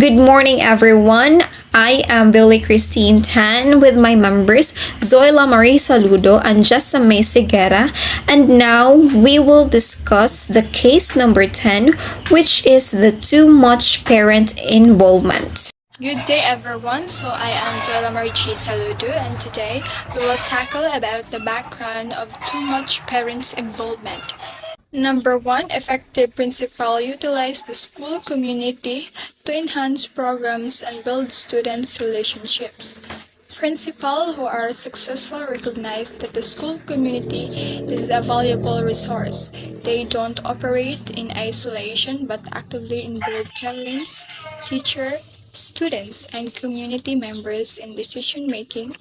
Good morning, everyone. I am Billy Christine Tan with my members Zoila Marie Saludo and Jessamay Seguera, and now we will discuss the case number 10, which is the too much parent involvement. Good day everyone, so I am Zola Marichi Saludo and today we will tackle about the background of too much parents' involvement. Number one, effective principal utilize the school community to enhance programs and build students' relationships. Principal who are successful recognize that the school community is a valuable resource. They don't operate in isolation but actively involve parents, teachers, students, and community members in decision making,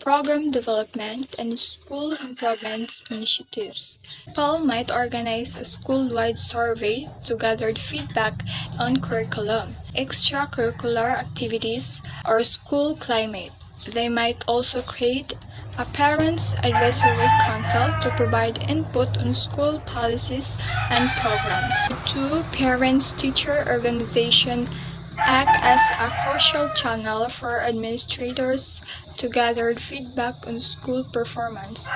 program development, and school improvement initiatives. Paul might organize a school-wide survey to gather feedback on curriculum, extracurricular activities, or school climate. They might also create a Parents Advisory Council to provide input on school policies and programs. Two, parents-teacher organization act as a crucial channel for administrators to gather feedback on school performance.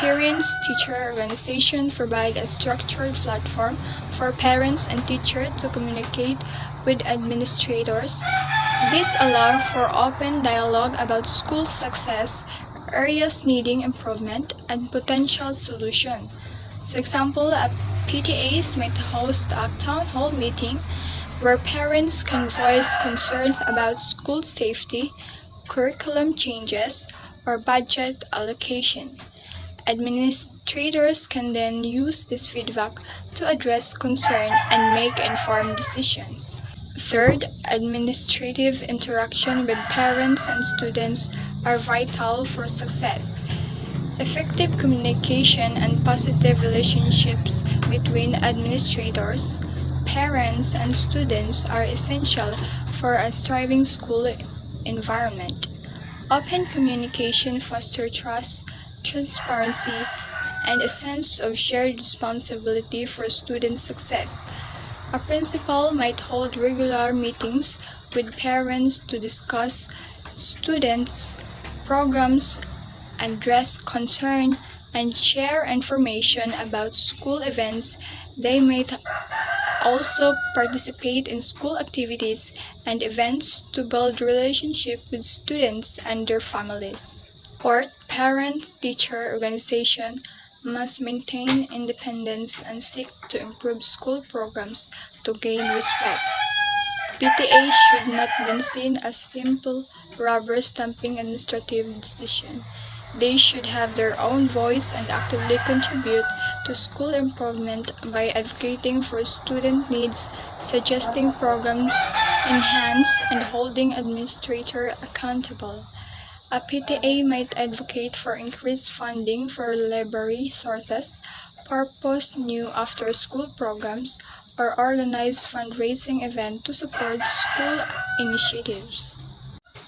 Parents-teacher organization provide a structured platform for parents and teachers to communicate with administrators. This allows for open dialogue about school success, areas needing improvement, and potential solution. For example, PTAs might host a town hall meeting where parents can voice concerns about school safety, curriculum changes, or budget allocation. Administrators can then use this feedback to address concern and make informed decisions. Third, administrative interaction with parents and students are vital for success. Effective communication and positive relationships between administrators, parents, and students are essential for a thriving school environment. Open communication fosters trust, transparency, and a sense of shared responsibility for student success. A principal might hold regular meetings with parents to discuss students' programs, address concern, and share information about school events. They may also participate in school activities and events to build relationship with students and their families. Fourth, parent-teacher organization must maintain independence and seek to improve school programs to gain respect. PTA should not be seen as simple rubber stamping administrative decision. They should have their own voice and actively contribute to school improvement by advocating for student needs, suggesting programs enhanced, and holding administrator accountable. A PTA might advocate for increased funding for library sources, purpose new after-school programs, or organize fundraising events to support school initiatives.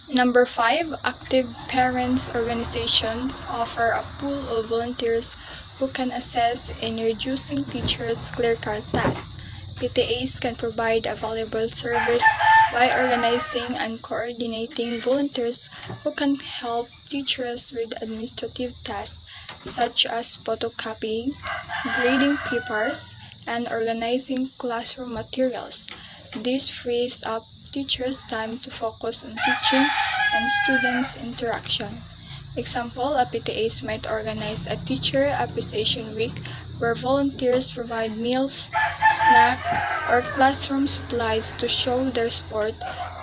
Number 5, active parents organizations offer a pool of volunteers who can assist in reducing teachers' clear-cut tasks. PTAs can provide a valuable service by organizing and coordinating volunteers who can help teachers with administrative tasks such as photocopying, grading papers, and organizing classroom materials. This frees up teachers' time to focus on teaching and students' interaction. Example, a PTAs might organize a teacher appreciation week where volunteers provide meals, snacks, or classroom supplies to show their support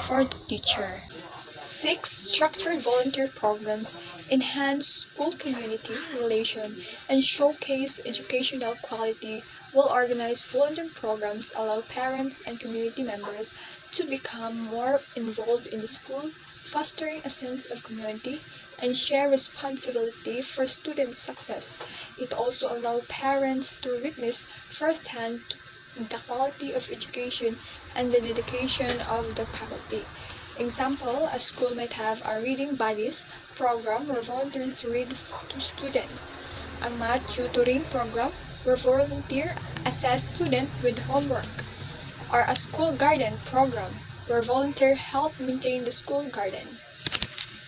for the teacher. 6. Structured volunteer programs enhance school community relation and showcase educational quality, while organized volunteer programs allow parents and community members to become more involved in the school, fostering a sense of community and share responsibility for student success. It also allows parents to witness firsthand the quality of education and the dedication of the faculty. Example, a school might have a reading buddies program where volunteers read to students, a math tutoring program where volunteers assess students with homework, or a school garden program where volunteers help maintain the school garden.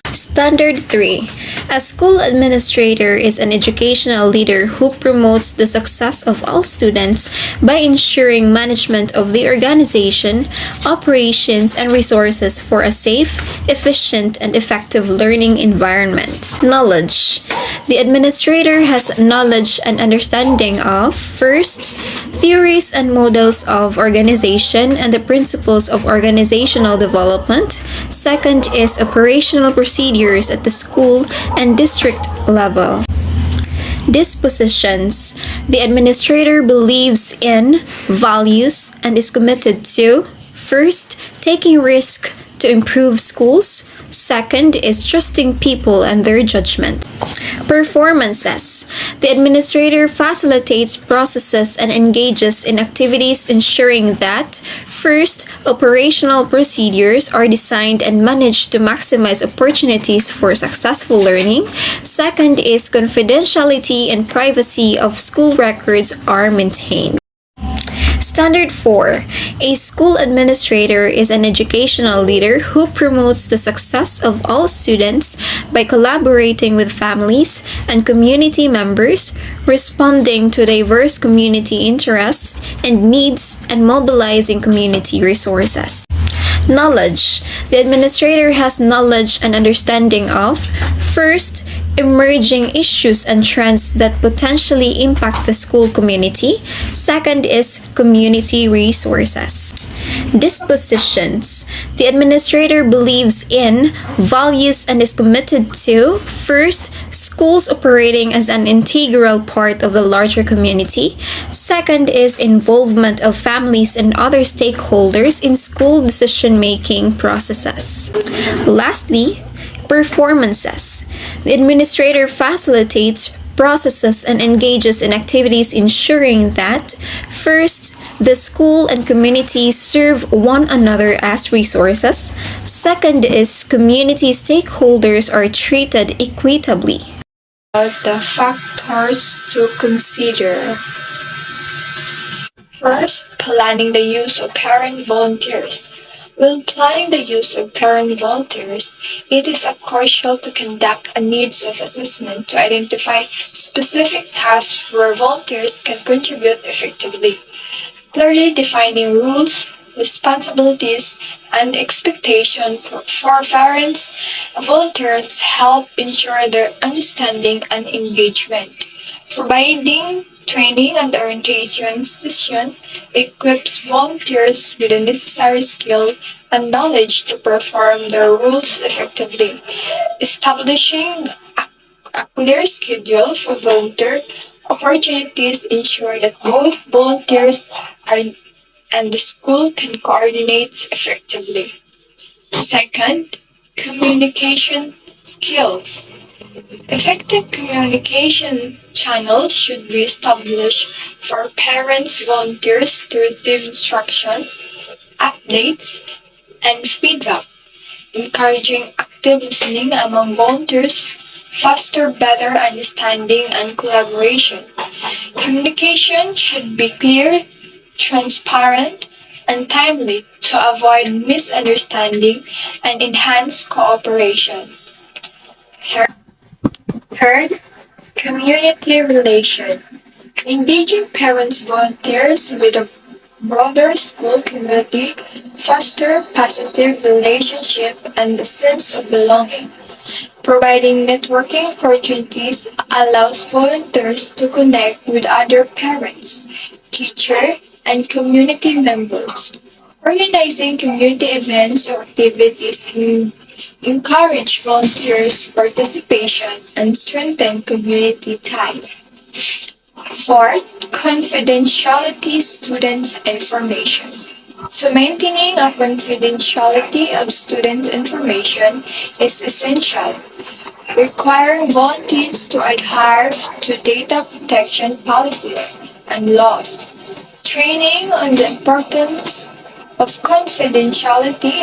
Standard 3. A school administrator is an educational leader who promotes the success of all students by ensuring management of the organization, operations, and resources for a safe, efficient, and effective learning environment. Knowledge. The administrator has knowledge and understanding of, first, theories and models of organization and the principles of organizational development. Second is operational procedures at the school and district level. Dispositions. The administrator believes in, values, and is committed to, first, taking risk to improve schools. Second is trusting people and their judgment. Performances. The administrator facilitates processes and engages in activities ensuring that, first, operational procedures are designed and managed to maximize opportunities for successful learning. Second is confidentiality and privacy of school records are maintained. Standard 4. A school administrator is an educational leader who promotes the success of all students by collaborating with families and community members, responding to diverse community interests and needs, and mobilizing community resources. Knowledge. The administrator has knowledge and understanding of, first, emerging issues and trends that potentially impact the school community. Second is community resources. Dispositions. The administrator believes in, values, and is committed to, first, schools operating as an integral part of the larger community. Second is involvement of families and other stakeholders in school decision-making processes. Lastly, performances. The administrator facilitates processes and engages in activities ensuring that, first, the school and community serve one another as resources. Second is community stakeholders are treated equitably. The factors to consider. First, planning the use of parent volunteers. When planning the use of parent volunteers, it is crucial to conduct a needs of assessment to identify specific tasks where volunteers can contribute effectively. Clearly defining rules, responsibilities, and expectations for parents, volunteers help ensure their understanding and engagement. Providing training and orientation session equips volunteers with the necessary skill and knowledge to perform their roles effectively. Establishing a clear schedule for volunteer opportunities ensure that both volunteers are, and the school can coordinate effectively. Second, communication skills. Effective communication channels should be established for parents, volunteers to receive instruction, updates, and feedback. Encouraging active listening among volunteers foster better understanding and collaboration. Communication should be clear, transparent, and timely to avoid misunderstanding and enhance cooperation. Third, community relation. Engaging parents volunteers with a broader school community foster positive relationship and a sense of belonging. Providing networking opportunities allows volunteers to connect with other parents, teachers, and community members. Organizing community events or activities encourage volunteers' participation and strengthen community ties. Fourth, confidentiality students' information. So maintaining a confidentiality of students' information is essential, requiring volunteers to adhere to data protection policies and laws. Training on the importance of confidentiality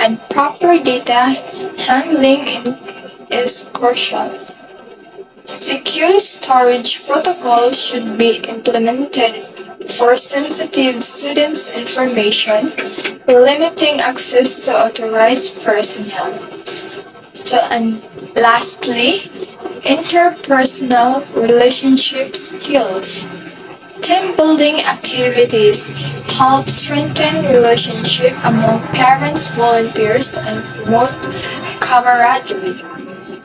and proper data handling is crucial. Secure storage protocols should be implemented for sensitive students' information, limiting access to authorized personnel. And lastly, interpersonal relationship skills. Team building activities help strengthen relationship among parents, volunteers, and promote camaraderie.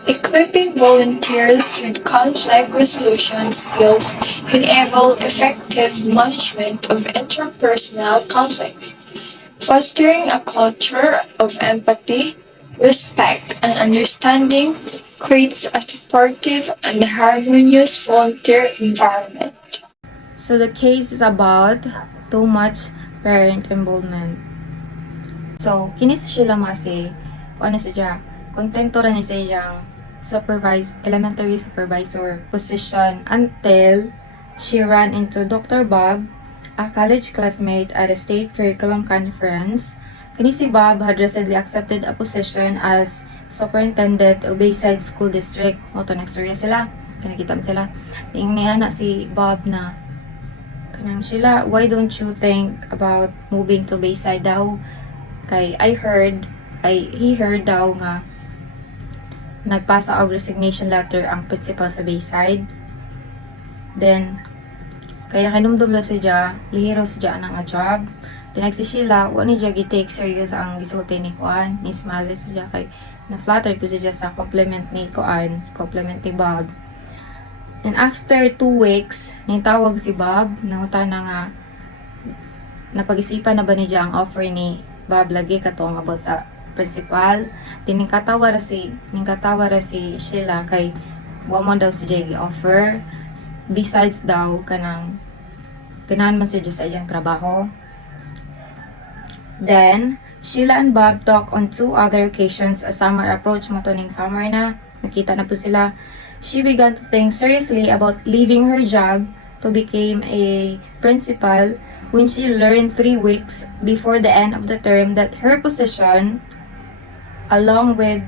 Equipping volunteers with conflict resolution skills enable effective management of interpersonal conflicts, fostering a culture of empathy, respect, and understanding creates a supportive and harmonious volunteer environment. So the case is about too much parent involvement. So, kinis sila masi, ano siya, kontento ra ni sa iyang elementary supervisor position until she ran into Dr. Bob, a college classmate at a state curriculum conference. Kini si Bob had recently accepted a position as superintendent of Bayside School District. O to, nagstorya sila. Kinakita mo sila. Yung niya na si Bob na kanang sila, why don't you think about moving to Bayside daw? Kay he heard daw nga nagpasa og resignation letter ang principal sa Bayside. Then kaya nakinumdum daw siya, lihiro siya ng a job. Then si Sheila, wala niya gi-take serious ang gisulti ni Kuan, ni Smiley siya kay na-flatter po siya sa compliment ni Bob. And after 2 weeks, nitawag si Bob, nangutan na nga napag-isipan na ba niya ang offer ni Bob lagi katong about sa principal. Din ningkatawa ra si Sheila kay wa man daw si Jay offer. Besides daw kanang ganahan man siya sa iyang trabaho. Then Sheila and Bob talk on 2 other occasions as summer approach mo to ning summer na. Nakita na po sila. She began to think seriously about leaving her job to become a principal when she learned 3 weeks before the end of the term that her position, along with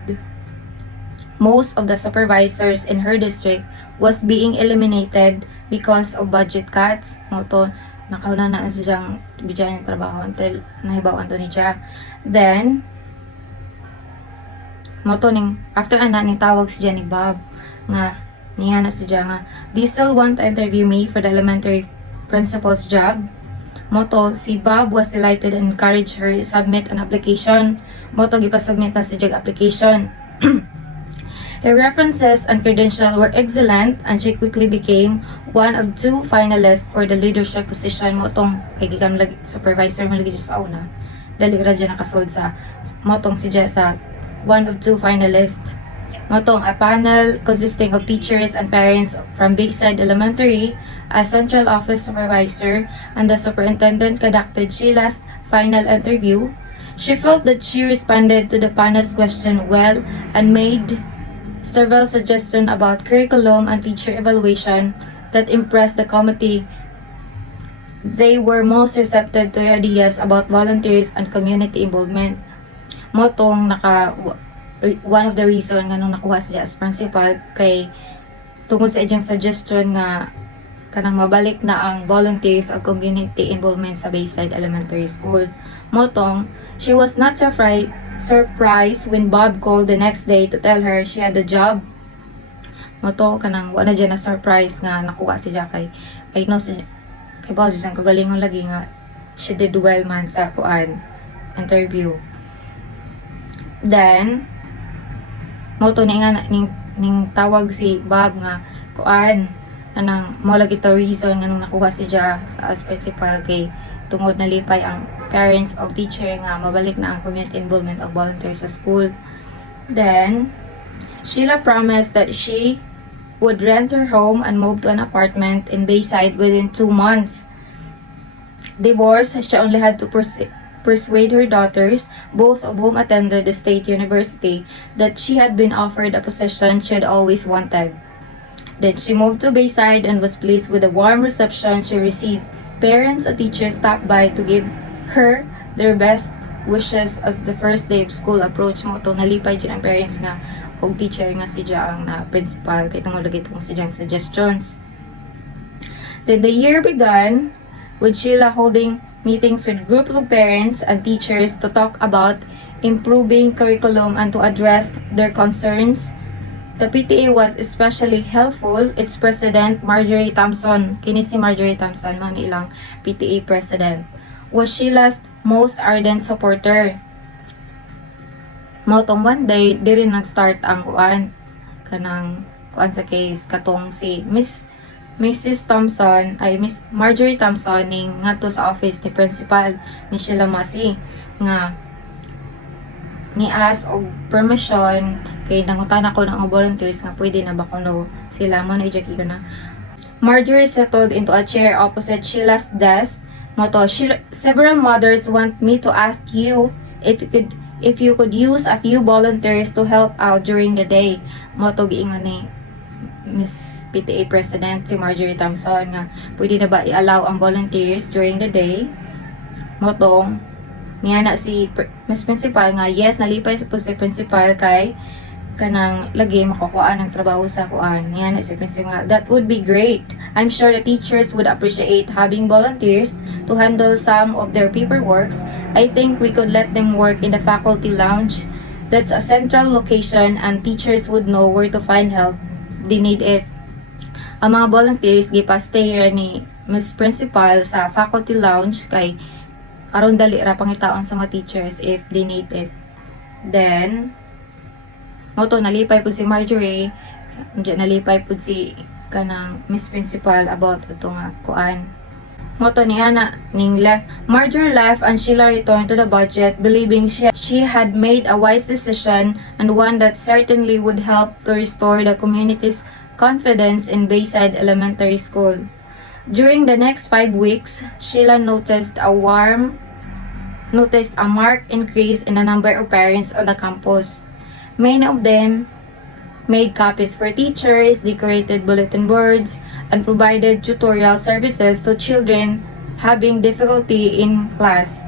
most of the supervisors in her district, was being eliminated because of budget cuts. Moto, nakauna na siyang bigyan ng trabaho until nahibawan to ni siya. Then, moto ning after ning tawag si Jenny Bob nga niya na si nga, do you still want to interview me for the elementary principal's job? Moto, si Bob was delighted and encouraged her to submit an application. Moto, gipasubmit na si application. Her references and credentials were excellent and she quickly became one of 2 finalists for the leadership position. Motong kay gigam supervisor mo lagi siya sa una. Dali ra dyan nakasold sa motong si sa one of 2 finalists. Motong a panel consisting of teachers and parents from Bayside Elementary, a central office supervisor, and the superintendent conducted Sheila's final interview. She felt that she responded to the panel's question well and made several suggestions about curriculum and teacher evaluation that impressed the committee. They were most receptive to ideas about volunteers and community involvement. Motong one of the reason nga nung nakuha siya as principal kay tungod sa iyang suggestion nga kanang mabalik na ang volunteers at community involvement sa Bayside Elementary School. Motong, she was not surprised when Bob called the next day to tell her she had the job. Motong, kanang wala dyan na surprise nga nakuha siya kay I know siya kay boss isang kagalingon lagi nga she did well man sa interview. Then moto ning tawag si Bob nga anang mo lagi to reason nga nung nakuha siya sa as principal kay tungod na lipay ang parents o teacher nga mabalik na ang community involvement of volunteers sa school. Then Sheila promised that she would rent her home and move to an apartment in Bayside within 2 months. Divorced, she only had to persuade her daughters, both of whom attended the state university, that she had been offered a position she had always wanted. Then she moved to Bayside and was pleased with the warm reception she received. Parents and teachers stopped by to give her their best wishes as the first day of school approached. Mo to nalipay dyan ang parents nga o teacher nga si ang na principal kay tungod lagi itong si suggestions. Then the year began with Sheila holding meetings with groups of parents and teachers to talk about improving curriculum and to address their concerns. The PTA was especially helpful. Its president, Marjorie Thompson, kini si Marjorie Thompson, man ilang PTA president, was Sheila's most ardent supporter. Motong one day, diri nag-start ang kanang sa case, katong si Mrs. Thompson, ay Miss Marjorie Thompson, ning ngadto sa office ni principal ni Sheila Masi, nga ni-ask og permission kay nangutan ako ng volunteers nga pwede na ba kuno sila mo na ijaki ka na. Marjorie settled into a chair opposite Sheila's desk. Moto, several mothers want me to ask you if you could use a few volunteers to help out during the day. Moto, giingon ni Miss PTA President si Marjorie Thompson nga pwede na ba i-allow ang volunteers during the day. Motong niya na si Miss Principal nga yes, nalipay po si Principal kay kanang lagi makukuha ng trabaho sa kuan. Niya na si Principal nga, that would be great. I'm sure the teachers would appreciate having volunteers to handle some of their paperworks. I think we could let them work in the faculty lounge. That's a central location and teachers would know where to find help. They need it. Ang mga volunteers gipastay ni Miss Principal sa faculty lounge kay aron dali ra pangitaon sa mga teachers if they need it. Then moto nalipay po si Marjorie, nalipay po si kanang Miss Principal about ito nga kuan. Moto ni Ana ning left. Marjorie left and Sheila returned to the budget, believing she had made a wise decision and one that certainly would help to restore the community's confidence in Bayside Elementary School. During the next 5 weeks, Sheila noticed a marked increase in the number of parents on the campus. Many of them made copies for teachers, decorated bulletin boards, and provided tutorial services to children having difficulty in class.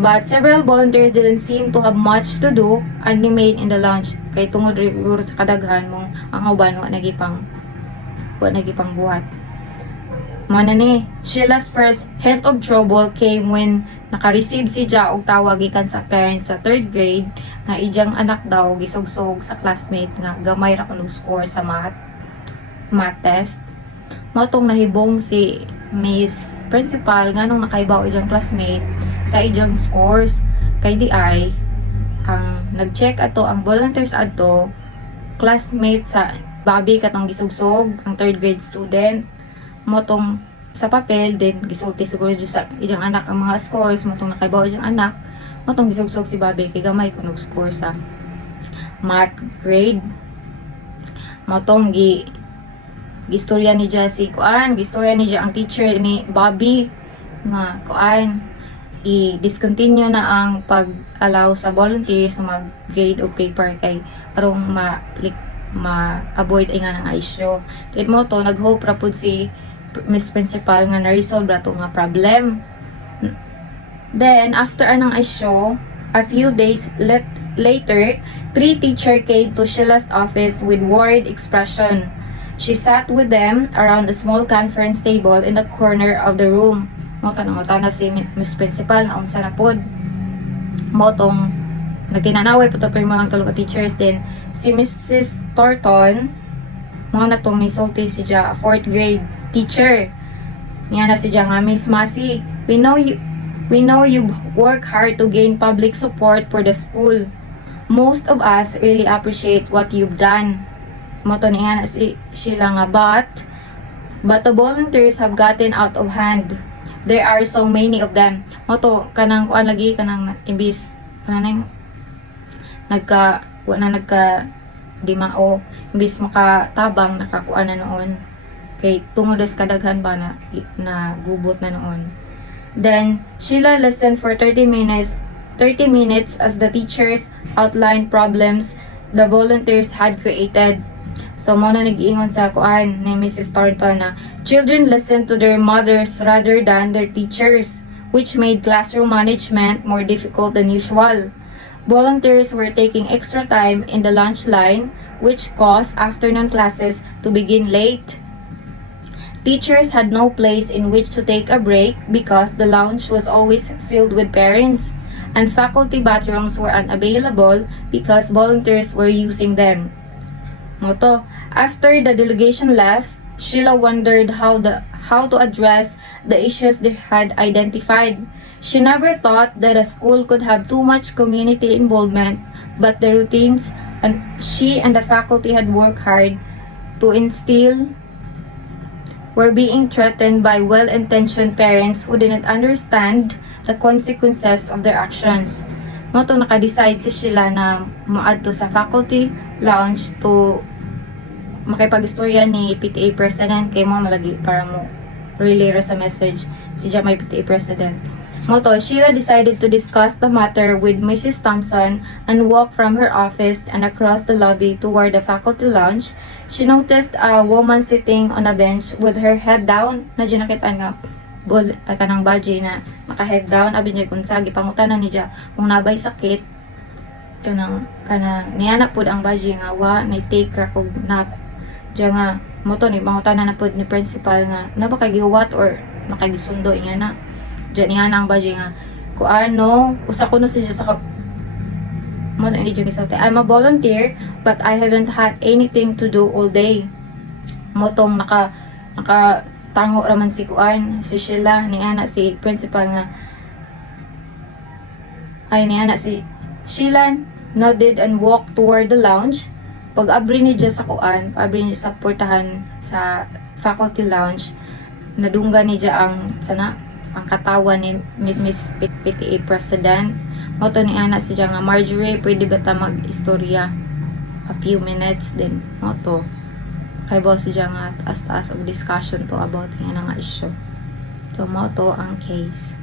But several volunteers didn't seem to have much to do and remained in the lounge kay tungod riguro sa kadaghan mong ang uban wa nagipang buhat. Mana ni, Sheila's first hint of trouble came when naka-receive si Ja og tawag gikan sa parents sa 3rd grade nga ijang anak daw gisugsog sa classmate nga gamay ra kuno score sa math test. Motong nahibong si Miss Principal nga nung nakaibaw ijang classmate sa ijang scores kay di ay ang nag-check ato ang volunteers ato classmate sa Bobby katong gisugsog ang 3rd grade student. Motong sa papel din gisulti siguro sa ijang anak ang mga scores. Motong nakaibaw ijang anak, motong gisugsog si Bobby kay gamay kunog score sa math grade. Motong gistorya ni Jessie gistorya ni ang teacher ni Bobby nga i-discontinue na ang pag-allow sa volunteers sa mag-grade o paper kay arong ma-avoid ay nga ng issue. Tit mo to nag-hope ra pud si Miss Principal nga na-resolve ra to nga problem. Then after anang issue, a few days later, 3 teacher came to Sheila's office with worried expression. She sat with them around a small conference table in the corner of the room. Tanong-tana si Miss Principal na unsa na pod. Motong nagtinanaway po ito pero mga tulo ka teachers din. Si Mrs. Thornton, mga natong nisulti si Ja, 4th grade teacher. Niya na si Ja nga, Miss Masi, we know you work hard to gain public support for the school. Most of us really appreciate what you've done. Moto niya na si Sheila nga, but the volunteers have gotten out of hand. There are so many of them. Moto kanang kuan lagi kanang imbis kanang nagka dimao imbis makatabang nakakuan na noon kay tungod sa kadaghan ba na gubot na noon. Then Sheila listened for 30 minutes as the teachers outlined problems the volunteers had created. So mo na nag-iingon sa kuan ni Mrs. Thornton na children listen to their mothers rather than their teachers, which made classroom management more difficult than usual. Volunteers were taking extra time in the lunch line, which caused afternoon classes to begin late. Teachers had no place in which to take a break because the lounge was always filled with parents, and faculty bathrooms were unavailable because volunteers were using them. Moto, after the delegation left, Sheila wondered how to address the issues they had identified. She never thought that a school could have too much community involvement, but the routines and she and the faculty had worked hard to instill were being threatened by well-intentioned parents who didn't understand the consequences of their actions. Moto, naka-decide si Sheila na maadto sa faculty lounge to makipag-istorya ni PTA President kay mo malagi para mo relay ra sa message si Jamay PTA President. Moto, Sheila decided to discuss the matter with Mrs. Thompson and walked from her office and across the lobby toward the faculty lounge. She noticed a woman sitting on a bench with her head down. Na nakitaan nga kanang baji na naka-head down. Abi niya kung sa gipangutanan niya kung nabay sakit. Kanang niyana pod ang baji nga wa ni take ra kog nap. Diya nga moto ni pangutanan na pod ni principal nga nabakagihuwat or makagisundo niya na. Diyan niya ang baji nga kung ano usa ko no siya sa I'm a volunteer but I haven't had anything to do all day. Motong naka tango raman si kuan si Sheila ni ana si principal nga ay ni ana si Sheila nodded and walked toward the lounge. Pag abri niya sa kuan, abri niya sa portahan sa faculty lounge, nadunggan niya ang katawan ni Miss PTA President. Moto ni ana siya nga Marjorie, pwede ba ta mag-istorya a few minutes din. Moto kay boss siya nga as of discussion to about nga issue. So moto ang case.